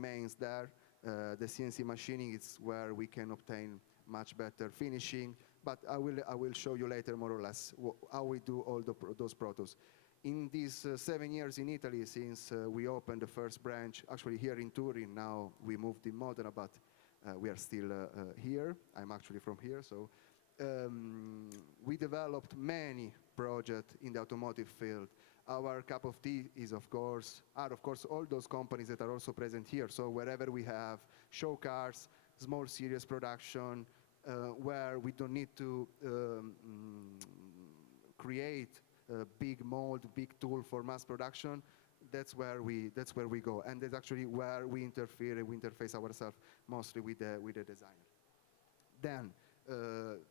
remains there. The CNC machining is where we can obtain much better finishing, but I will show you later more or less how we do all those protos. In these 7 years in Italy, since we opened the first branch, actually here in Turin, now we moved in Modena, but we are still here. I'm actually from here, so we developed many projects in the automotive field. Our cup of tea is, are of course all those companies that are also present here. So wherever we have show cars, small series production, where we don't need to create a big mold, big tool for mass production, that's where we go, and that's actually where we interface ourselves mostly with the designer. Then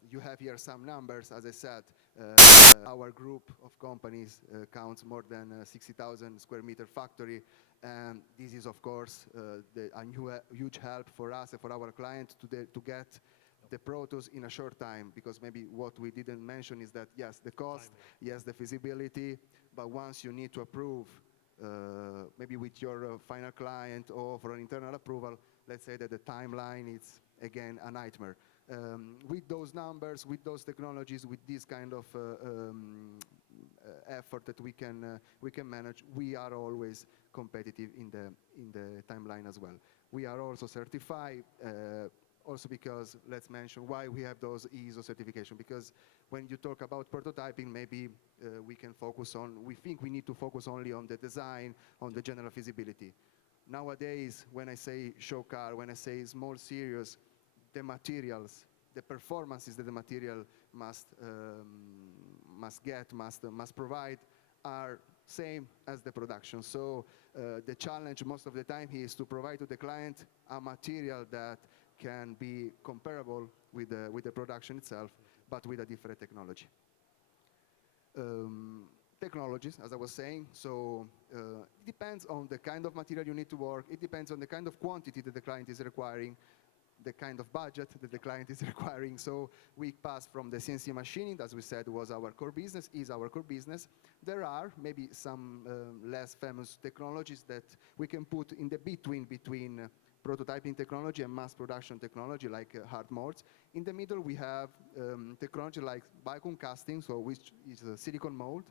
you have here some numbers. As I said, our group of companies counts more than 60,000 square meter factory, and this is of course a huge help for us and for our client to get the protos in a short time, because maybe what we didn't mention is that yes, the cost, yes, the feasibility, but once you need to approve maybe with your final client or for an internal approval, let's say that the timeline is again a nightmare. With those numbers, with those technologies, with this kind of effort that we can manage, we are always competitive in the timeline as well. We are also certified, also because, let's mention why we have those ISO certification, because when you talk about prototyping, maybe we think we need to focus only on the design, on the general feasibility. Nowadays, when I say show car, when I say small series, the materials, the performances that the material must provide are same as the production. So the challenge most of the time is to provide to the client a material that can be comparable with the production itself, but with a different technology. Technologies, as I was saying, so it depends on the kind of material you need to work. It depends on the kind of quantity that the client is requiring, the kind of budget that the client is requiring. So we pass from the CNC machining, as we said, is our core business. There are maybe some less famous technologies that we can put in the between prototyping technology and mass production technology, like hard molds. In the middle, we have technology like vacuum casting, so which is a silicon mold,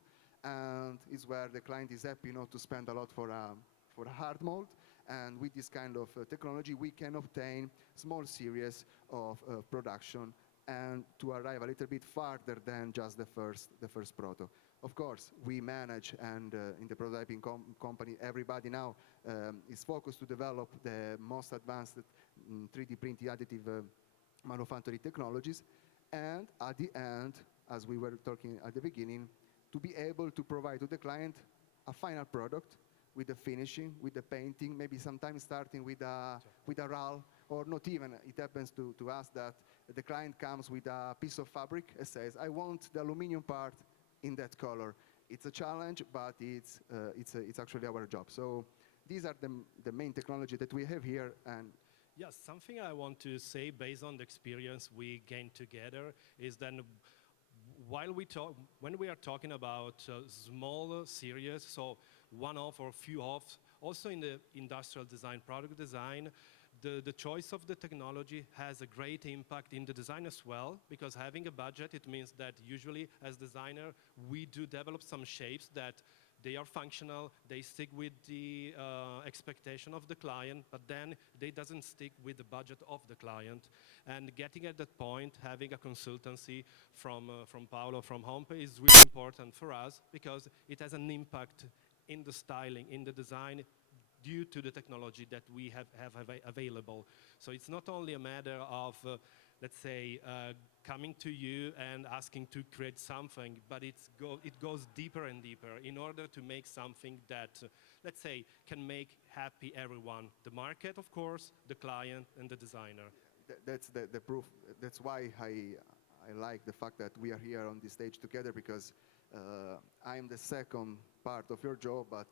and is where the client is happy not to spend a lot for a hard mold. And with this kind of technology, we can obtain small series of production and to arrive a little bit farther than just the first proto. Of course, we manage, and in the prototyping company, everybody now is focused to develop the most advanced 3D printed additive manufacturing technologies. And at the end, as we were talking at the beginning, to be able to provide to the client a final product with the finishing, with the painting, maybe sometimes starting with a RAL, or not even. It happens to us that the client comes with a piece of fabric and says, I want the aluminum part in that color. It's a challenge, but it's actually our job. So these are the main technology that we have here. And yes, something I want to say based on the experience we gained together is that when we are talking about small series, so one-off or few-offs, also in the industrial design, product design, the choice of the technology has a great impact in the design as well, because having a budget, it means that usually as designer, we do develop some shapes that they are functional, they stick with the expectation of the client, but then they doesn't stick with the budget of the client. And getting at that point, having a consultancy from Paolo, from HONPE, is really important for us, because it has an impact in the styling, in the design, due to the technology that we have available. So it's not only a matter of, let's say, coming to you and asking to create something, but it goes deeper and deeper in order to make something that, let's say, can make happy everyone. The market, of course, the client, and the designer. That's the proof. That's why I like the fact that we are here on this stage together, because I'm the second part of your job, but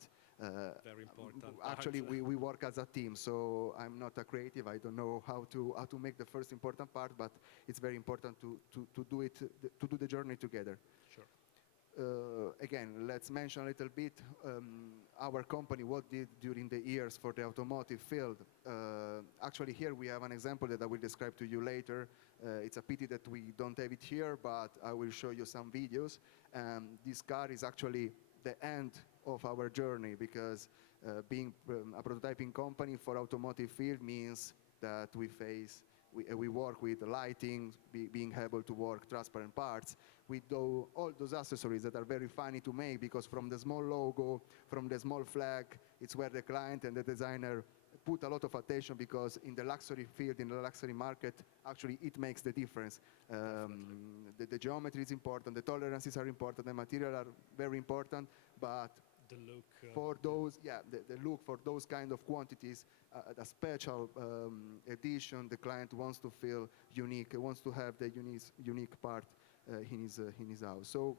very important. Actually, we work as a team, so I'm not a creative. I don't know how to make the first important part, but it's very important to do the journey together. Sure. Again, let's mention a little bit our company, what did during the years for the automotive field. Actually, here we have an example that I will describe to you later. It's a pity that we don't have it here, but I will show you some videos. This car is actually the end of our journey, because being a prototyping company for automotive field means that we work with lighting, being able to work transparent parts. We do all those accessories that are very funny to make, because from the small logo, from the small flag, it's where the client and the designer put a lot of attention, because in the luxury field, in the luxury market, actually it makes the difference. The geometry is important, the tolerances are important, the material are very important, but The look. for those, the look for those kind of quantities, a special edition, the client wants to feel unique, wants to have the unique part in his house. So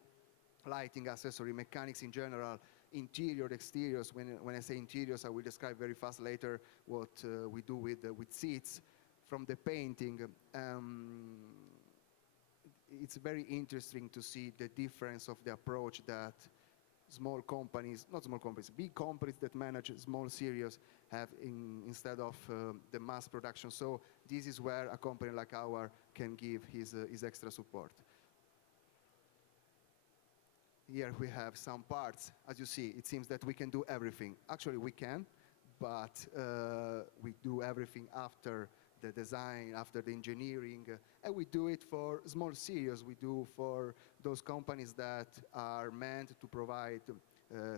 lighting, accessory, mechanics in general, interior, exteriors. When I say interiors, I will describe very fast later what we do with seats, from the painting. It's very interesting to see the difference of the approach that small companies, not small companies, big companies that manage small series have instead of the mass production. So this is where a company like ours can give his extra support. Here we have some parts. As you see, it seems that we can do everything. Actually, we can, but we do everything after the design, after the engineering, and we do it for small series. We do for those companies that are meant to provide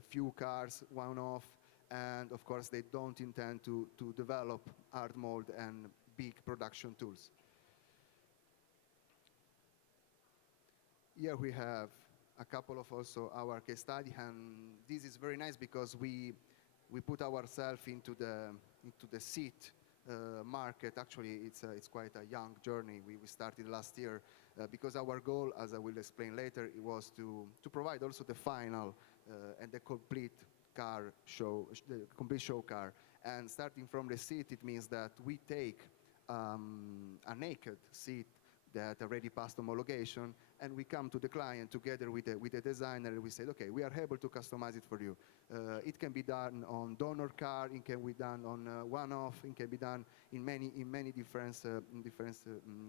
few cars, one-off, and of course they don't intend to develop hard mold and big production tools. Here we have a couple of also our case study, and this is very nice because we put ourselves into the seat market. Actually, it's quite a young journey. We started last year because our goal, as I will explain later, it was to provide also the final and the complete car show, the complete show car. And starting from the seat, it means that we take a naked seat that already passed homologation, and we come to the client together with the designer, and we said, okay, we are able to customize it for you. It can be done on donor car, it can be done on one-off, it can be done in many different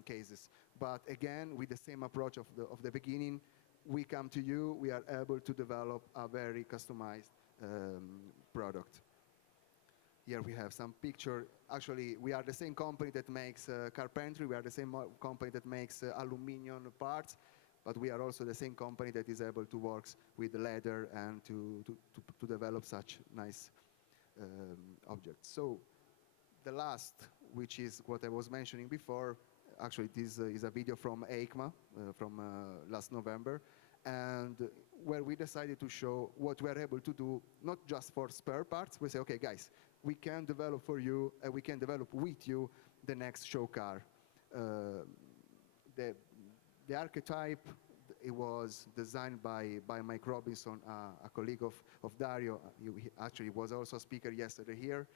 cases. But again, with the same approach of the beginning, we come to you, we are able to develop a very customized product. Here we have some picture. Actually, we are the same company that makes carpentry. We are the same company that makes aluminum parts, but we are also the same company that is able to work with leather and to develop such nice objects. So the last, which is what I was mentioning before, actually this is a video from EICMA from last November, and where we decided to show what we are able to do, not just for spare parts. We say, okay, guys, we can develop for you, and we can develop with you the next show car. The archetype, it was designed by Mike Robinson, a colleague of Dario. He actually was also a speaker yesterday here.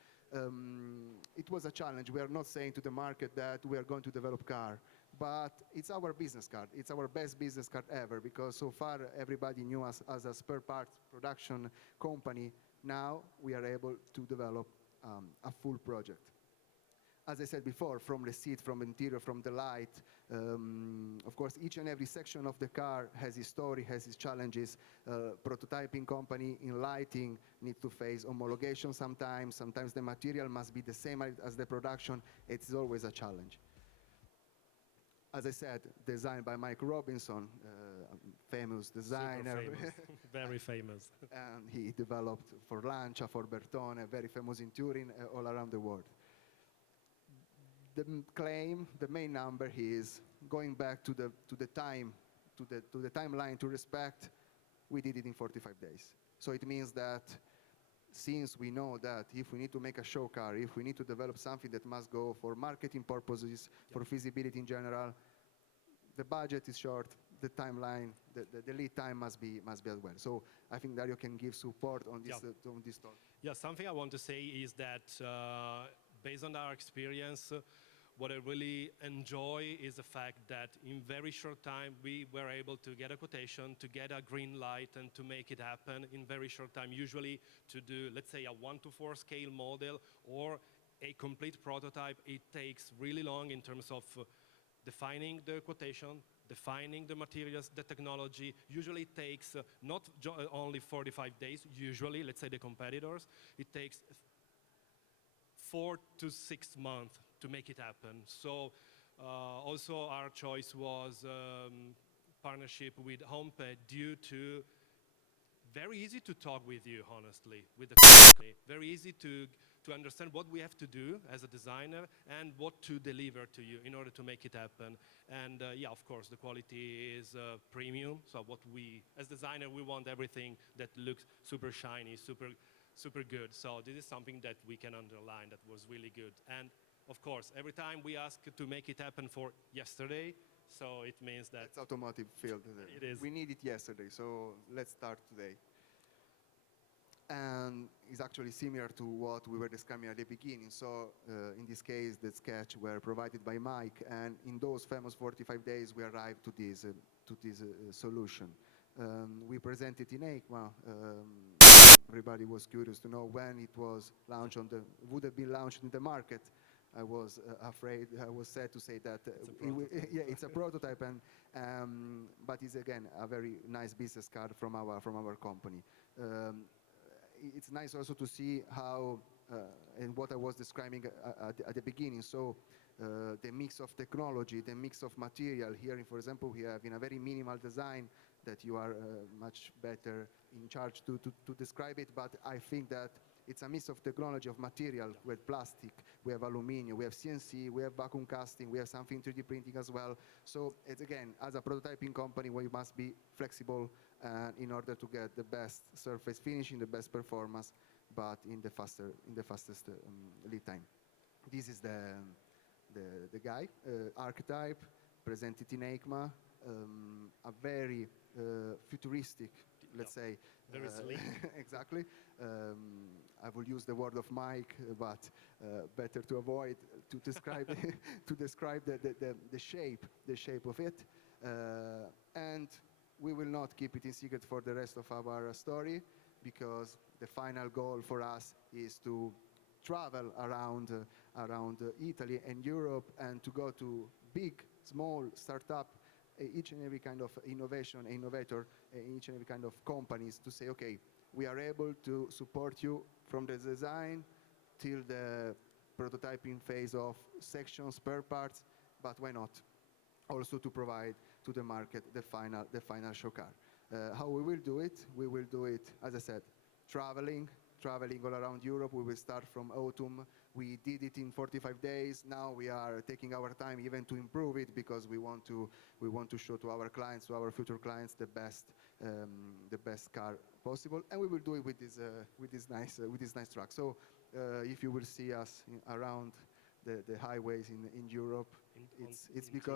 It was a challenge. We are not saying to the market that we are going to develop car, but it's our business card. It's our best business card ever, because so far everybody knew us as a spare parts production company. Now we are able to develop a full project. As I said before, from the seat, from the interior, from the light, of course, each and every section of the car has its story, has its challenges. Prototyping company in lighting need to face homologation sometimes. Sometimes the material must be the same as the production. It's always a challenge. As I said, designed by Mike Robinson, famous designer. Super famous. Very famous. And he developed for Lancia, for Bertone, very famous in Turin, all around the world. The claim, the main number is going back to the timeline to respect. We did it in 45 days. So it means that since we know that if we need to make a show car, if we need to develop something that must go for marketing purposes, for feasibility in general, the budget is short, the timeline, the lead time must be as well. So I think Dario can give support on this on this talk. Yeah, something I want to say is that based on our experience, what I really enjoy is the fact that in very short time we were able to get a quotation, to get a green light, and to make it happen in very short time. Usually to do, let's say, a 1:4 scale model or a complete prototype, it takes really long in terms of defining the quotation, defining the materials, the technology. Usually it takes not only 45 days, usually, let's say the competitors, it takes 4 to 6 months to make it happen. So also our choice was partnership with HONPE due to very easy to talk with you, honestly, with the company. Very easy to understand what we have to do as a designer and what to deliver to you in order to make it happen. And yeah, of course, the quality is premium. So what we, as designer, we want everything that looks super shiny, super good. So this is something that we can underline that was really good. And of course, every time we ask to make it happen for yesterday, so it means that It's automotive field. it is. We need it yesterday, so let's start today. And it's actually similar to what we were describing at the beginning. So in this case, the sketch were provided by Mike, and in those famous 45 days, we arrived to this solution. We presented in EICMA. Everybody was curious to know when it was launched would have been launched in the market. I was afraid, I was sad to say that yeah, it's a prototype, but it's again a very nice business card from our company. It's nice also to see how and what I was describing at the beginning. So the mix of technology, the mix of material. Here, for example, we have in a very minimal design that you are much better in charge to describe it. But I think that it's a mix of technology, of material. We have plastic, we have aluminum, we have CNC, we have vacuum casting, we have something 3D printing as well. So it's again, as a prototyping company, we must be flexible in order to get the best surface finishing, the best performance, but in the fastest lead time. This is the guy, archetype, presented in EICMA, a very futuristic, let's say. Very sleek. Exactly. I will use the word of Mike, but better to avoid to describe to describe the shape of it. And we will not keep it in secret for the rest of our story, because the final goal for us is to travel around Italy and Europe and to go to big, small startup, each and every kind of innovator, each and every kind of companies to say, okay, we are able to support you from the design till the prototyping phase of sections, spare parts, but why not also to provide to the market the final show car. How we will do it? We will do it, as I said, traveling all around Europe. We will start from autumn. We did it in 45 days. Now we are taking our time even to improve it, because we want to show to our clients, to our future clients, the best car possible, and we will do it with this nice truck. So if you will see us around the highways in Europe, it's because